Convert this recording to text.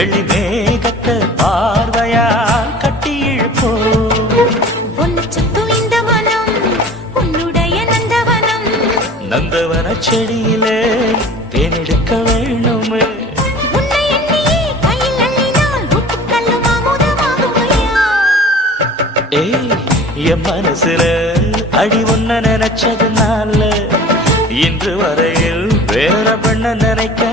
வெள்ளி மேகத்தை பார்வையா கட்டி இழுப்போ இந்த மனம் உன்னுடைய நந்தவனம் நந்தவன செடியிலே தேனெடுக்க வேணுமே உன்னை எண்ணியே கையில் அள்ளினால் உப்புக்கல்லும் அமுதமாகுமையா ஏய் என் மனசுல அடி ஒன்ன நினைச்சதுனால இன்று வரையில் வேற பண்ண நினைக்க